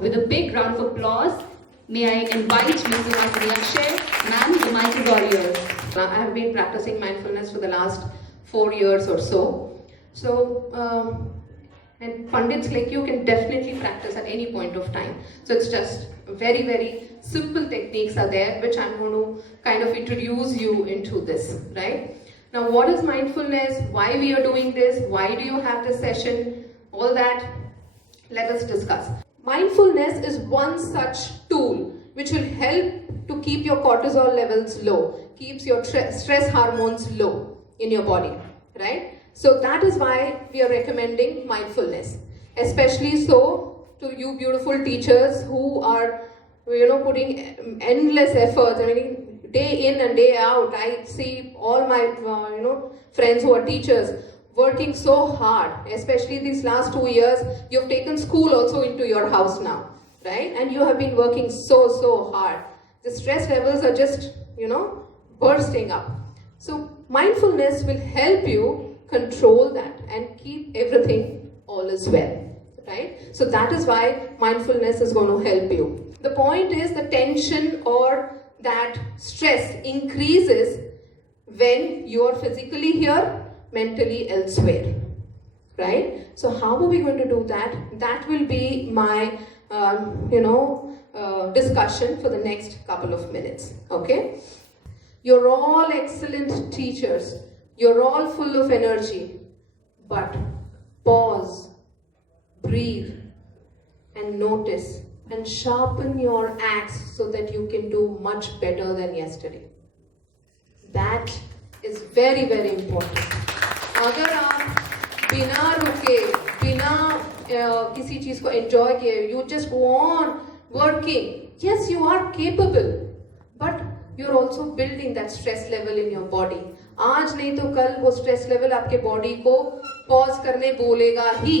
with a big round of applause, may I invite Ms. Suhasini Akshay. Ma'am, the mic is all yours. I have been practicing mindfulness for the last 4 years or so. And Pandits like you can definitely practice at any point of time. So it's just very, very simple techniques are there, which I'm going to kind of introduce you into this, right? Now, what is mindfulness? Why we are doing this? Why do you have this session? All that, let us discuss. Mindfulness is one such tool which will help to keep your cortisol levels low, keeps your stress hormones low in your body, right? So that is why we are recommending mindfulness, especially so to you beautiful teachers who are, putting endless efforts. I mean, day in and day out, I see all my, friends who are teachers working so hard, especially these last 2 years. You've taken school also into your house now, right? And you have been working so hard. The stress levels are just, bursting up. So mindfulness will help you control that and keep everything all is well, right? So that is why mindfulness is going to help you. The point is the tension or that stress increases when you are physically here, mentally elsewhere, right? So how are we going to do that? That will be my, discussion for the next couple of minutes, okay? You're all excellent teachers. You're all full of energy, but pause, breathe, and notice, and sharpen your axe so that you can do much better than yesterday. That is very, very important. अगर आप बिना रुके, बिना किसी चीज को enjoy किए, you just go on working. Yes, you are capable, but you're also building that stress level in your body. आज नहीं तो कल वो स्ट्रेस लेवल आपके बॉडी को पॉज करने बोलेगा ही.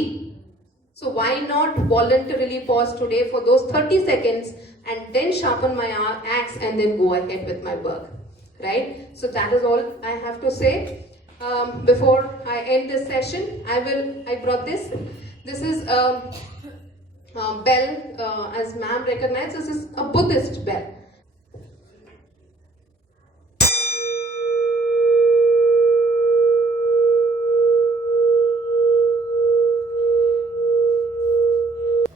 So why not voluntarily pause today for those 30 seconds and then sharpen my axe and then go ahead with my work, right? So that is all I have to say. Before I end this session, I brought this. This is a bell, as ma'am recognized. This is a Buddhist bell.